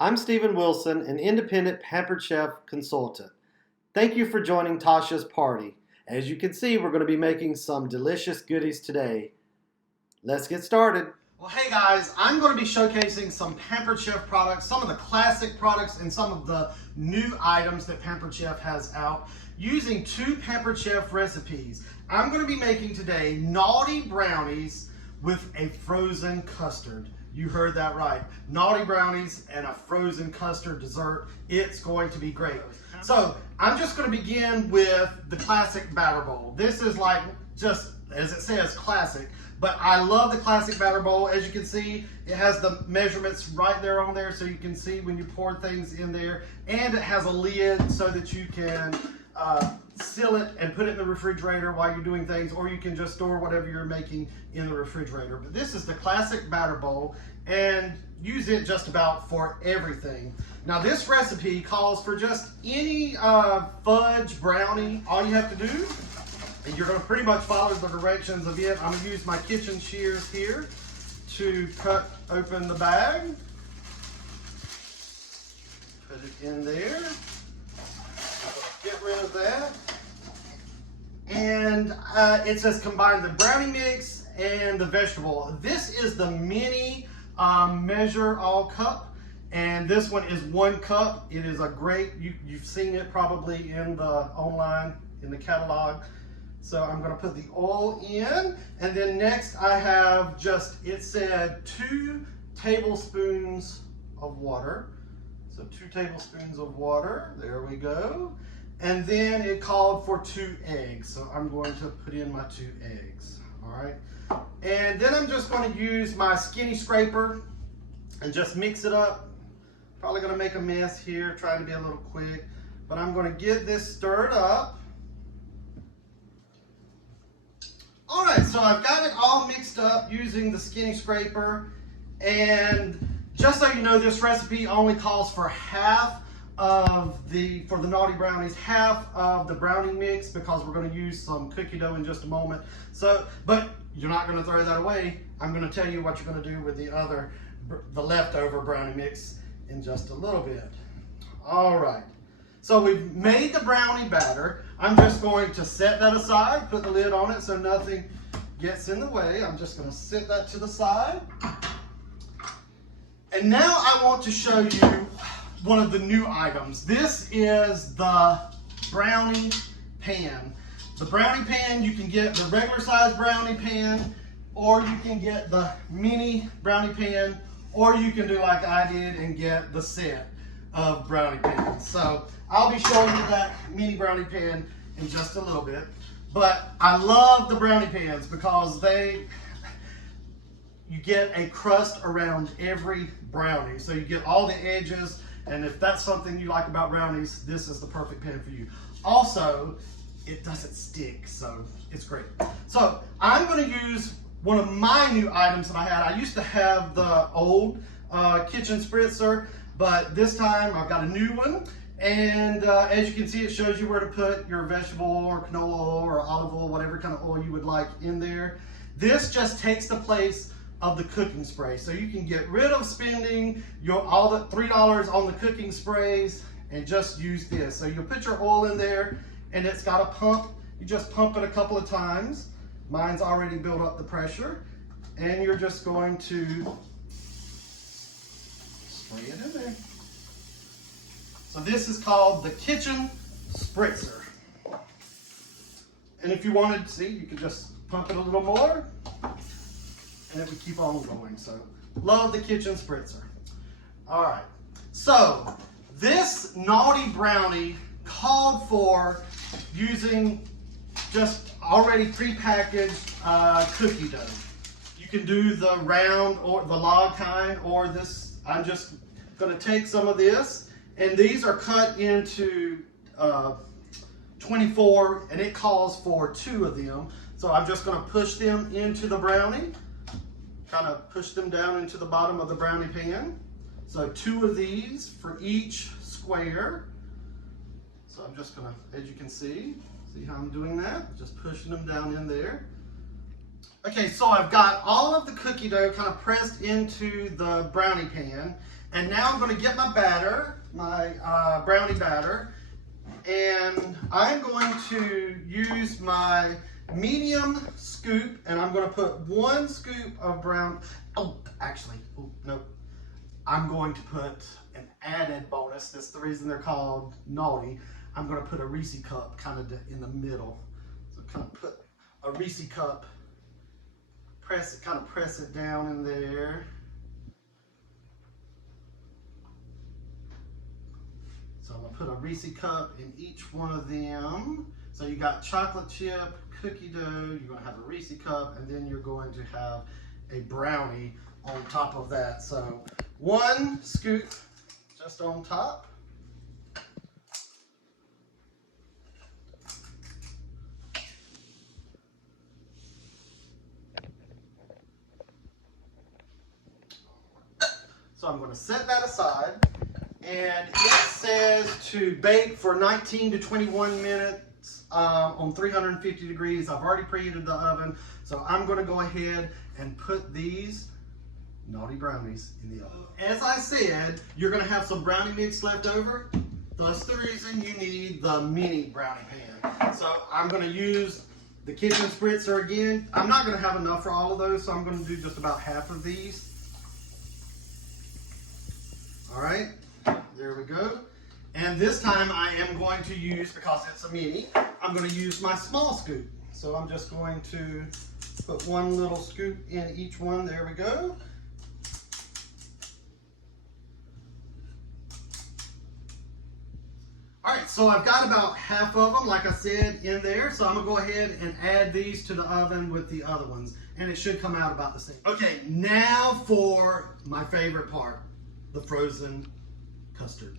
I'm Stephen Wilson, an independent Pampered Chef consultant. Thank you for joining Tasha's party. As you can see, we're going to be making some delicious goodies today. Let's get started. Well, hey guys, I'm going to be showcasing some Pampered Chef products, some of the classic products and some of the new items that Pampered Chef has out using two Pampered Chef recipes. I'm going to be making today naughty brownies with a frozen custard. You heard that right. Naughty brownies and a frozen custard dessert. It's going to be great. So I'm just going to begin with the classic batter bowl. This is like, just as it says, classic. But I love the classic batter bowl. As you can see, it has the measurements right there on there so you can see when you pour things in there. And it has a lid so that you can seal it and put it in the refrigerator while you're doing things, or you can just store whatever you're making in the refrigerator. But this is the classic batter bowl, and use it just about for everything. Now this recipe calls for just any fudge brownie. All you have to do, and you're going to pretty much follow the directions of it. I'm going to use my kitchen shears here to cut open the bag. Put it in there. Get rid of that. And it says combine the brownie mix and the vegetable. This is the mini measure all cup, and this one is 1 cup. It is a great, you've seen it probably in the online, in the catalog. So I'm going to put the oil in, and then next I have just, it said 2 tablespoons of water. So 2 tablespoons of water, there we go. And then it called for 2 eggs. So I'm going to put in my 2 eggs, all right? And then I'm just going to use my skinny scraper and just mix it up. Probably going to make a mess here, trying to be a little quick, but I'm going to get this stirred up. All right, so I've got it all mixed up using the skinny scraper. And just so you know, this recipe only calls for half of for the naughty brownies, half of the brownie mix, because we're going to use some cookie dough in just a moment. So, but you're not going to throw that away. I'm going to tell you what you're going to do with the leftover brownie mix in just a little bit. All right. So we've made the brownie batter. I'm just going to set that aside, put the lid on it so nothing gets in the way. I'm just going to set that to the side. And now I want to show you one of the new items. This is the brownie pan. The brownie pan, you can get the regular size brownie pan, or you can get the mini brownie pan, or you can do like I did and get the set of brownie pans. So I'll be showing you that mini brownie pan in just a little bit. But I love the brownie pans because you get a crust around every brownie. So you get all the edges, and if that's something you like about brownies, this is the perfect pan for you. Also, it doesn't stick, so it's great. So I'm going to use one of my new items that I had. I used to have the old kitchen spritzer, but this time I've got a new one. And as you can see, it shows you where to put your vegetable or canola oil or olive oil, whatever kind of oil you would like in there. This just takes the place of the cooking spray. So you can get rid of spending all the $3 on the cooking sprays and just use this. So you'll put your oil in there, and it's got a pump. You just pump it a couple of times. Mine's already built up the pressure, and you're just going to spray it in there. So this is called the kitchen spritzer. And if you wanted to see, you could just pump it a little more, and it would keep on going. So love the kitchen spritzer. All right, so this naughty brownie called for using just already prepackaged cookie dough. You can do the round or the log kind, or this. I'm just going to take some of this, and these are cut into 24, and it calls for 2 of them. So I'm just going to push them into the brownie, kind of push them down into the bottom of the brownie pan. So 2 of these for each square. So I'm just going to, as you can see how I'm doing that? Just pushing them down in there. Okay, so I've got all of the cookie dough kind of pressed into the brownie pan, And now I'm going to get my batter, my brownie batter, and I'm going to use my medium scoop, and I'm going to put 1 scoop of no. I'm going to put an added bonus. That's the reason they're called naughty. I'm going to put a Reese cup kind of in the middle. So kind of put a Reese cup, kind of press it down in there. So I'm going to put a Reese cup in each one of them. So you got chocolate chip, cookie dough, you're going to have a Reese cup, and then you're going to have a brownie on top of that. So 1 scoop just on top. So I'm going to set that aside, and it says to bake for 19 to 21 minutes on 350 degrees. I've already preheated the oven, so I'm going to go ahead and put these naughty brownies in the oven. As I said, you're going to have some brownie mix left over. That's the reason you need the mini brownie pan. So I'm going to use the kitchen spritzer again. I'm not going to have enough for all of those, so I'm going to do just about half of these. All right, there we go. And this time I am going to use, because it's a mini, I'm going to use my small scoop. So I'm just going to put 1 little scoop in each one. There we go. All right, so I've got about half of them, like I said, in there. So I'm gonna go ahead and add these to the oven with the other ones, and it should come out about the same. Okay, now for my favorite part, the frozen custard.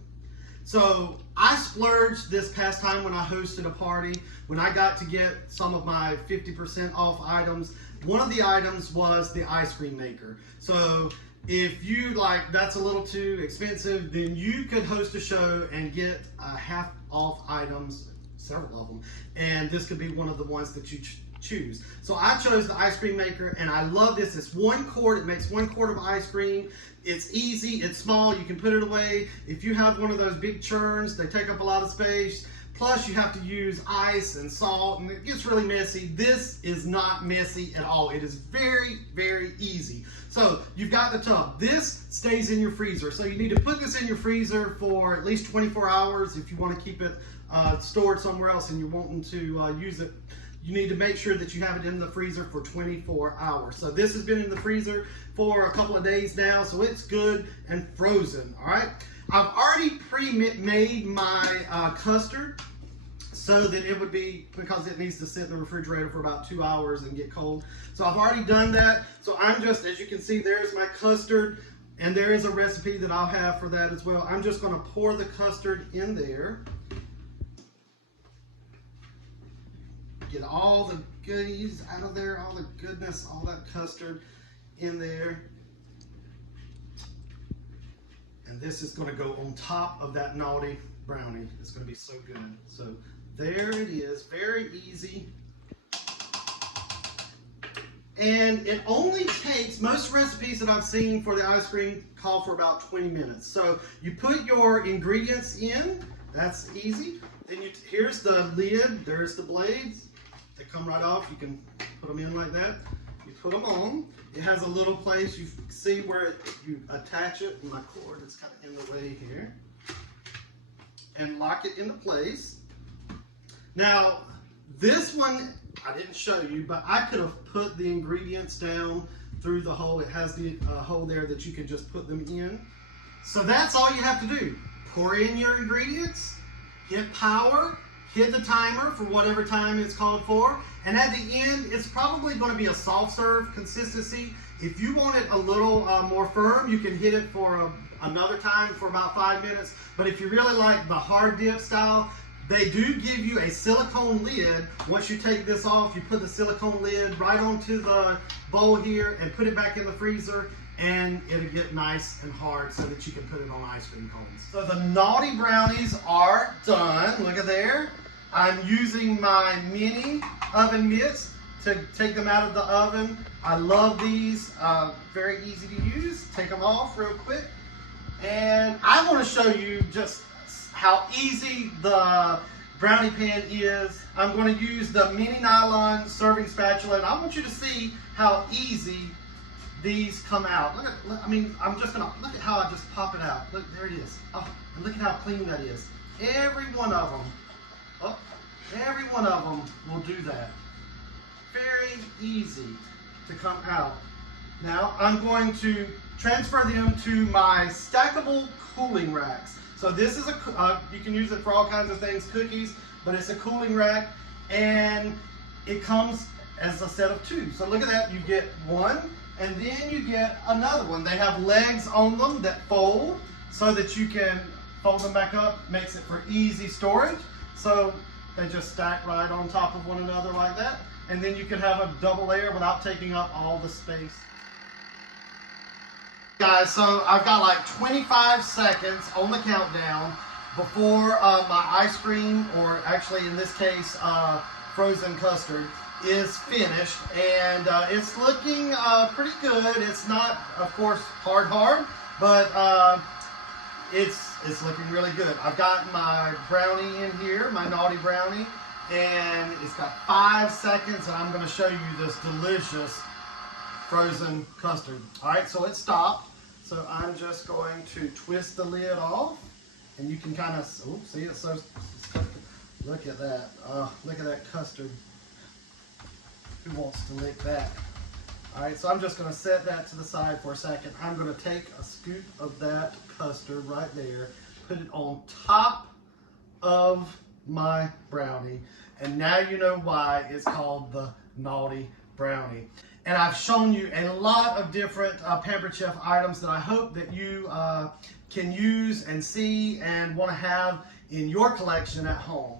So I splurged this past time when I hosted a party, when I got to get some of my 50% off items. One of the items was the ice cream maker. So if you that's a little too expensive, then you could host a show and get half off items, several of them, and this could be one of the ones that you choose. So I chose the ice cream maker, and I love this. It's 1 quart. It makes 1 quart of ice cream. It's easy, it's small, you can put it away. If you have one of those big churns, they take up a lot of space. Plus you have to use ice and salt, and it gets really messy. This is not messy at all. It is very, very easy. So you've got the tub. This stays in your freezer. So you need to put this in your freezer for at least 24 hours if you want to keep it stored somewhere else and you're wanting to use it. You need to make sure that you have it in the freezer for 24 hours. So this has been in the freezer for a couple of days now, so it's good and frozen, all right? I've already pre-made my custard so that it would be, because it needs to sit in the refrigerator for about 2 hours and get cold. So I've already done that. So I'm just, as you can see, there's my custard, and there is a recipe that I'll have for that as well. I'm just gonna pour the custard in there. Get all the goodies out of there, all the goodness, all that custard in there. And this is going to go on top of that naughty brownie. It's going to be so good. So there it is, very easy. And it only takes, most recipes that I've seen for the ice cream call for about 20 minutes. So you put your ingredients in, that's easy. Then here's the lid, there's the blades. They come right off. You can put them in like that. You put them on. It has a little place. You see where you attach it. My cord is kind of in the way here. And lock it into place. Now, this one I didn't show you, but I could have put the ingredients down through the hole. It has the hole there that you can just put them in. So that's all you have to do. Pour in your ingredients, hit power, hit the timer for whatever time it's called for, and at the end, it's probably going to be a soft serve consistency. If you want it a little more firm, you can hit it for another time for about 5 minutes. But if you really like the hard dip style, they do give you a silicone lid. Once you take this off, you put the silicone lid right onto the bowl here and put it back in the freezer, and it'll get nice and hard so that you can put it on ice cream cones. So the naughty brownies are done. Look at there. I'm using my mini oven mitts to take them out of the oven. I love these, very easy to use. Take them off real quick. And I want to show you just how easy the brownie pan is. I'm going to use the mini nylon serving spatula, and I want you to see how easy these come out. Look at, I mean, I'm just gonna, look at how I just pop it out. Look, there it is. Oh, and look at how clean that is. Every one of them, oh, every one of them will do that. Very easy to come out. Now, I'm going to transfer them to my stackable cooling racks. So this is you can use it for all kinds of things, cookies, but it's a cooling rack, and it comes as a set of two. So look at that, you get one, and then you get another one. They have legs on them that fold so that you can fold them back up. Makes it for easy storage. So they just stack right on top of one another like that. And then you can have a double layer without taking up all the space. Guys, so I've got like 25 seconds on the countdown before my ice cream, or actually in this case, frozen custard, is finished, and it's looking pretty good. It's not, of course, hard, but it's looking really good. I've got my brownie in here, my naughty brownie, and it's got 5 seconds, and I'm going to show you this delicious frozen custard. All right, so it stopped. So I'm just going to twist the lid off, and you can kind of, see, it's so, look at that. Look at that custard. Who wants to lick that? All right, so I'm just going to set that to the side for a second. I'm going to take a scoop of that custard right there, put it on top of my brownie, and now you know why it's called the naughty brownie. And I've shown you a lot of different Pampered Chef items that I hope that you can use and see and want to have in your collection at home.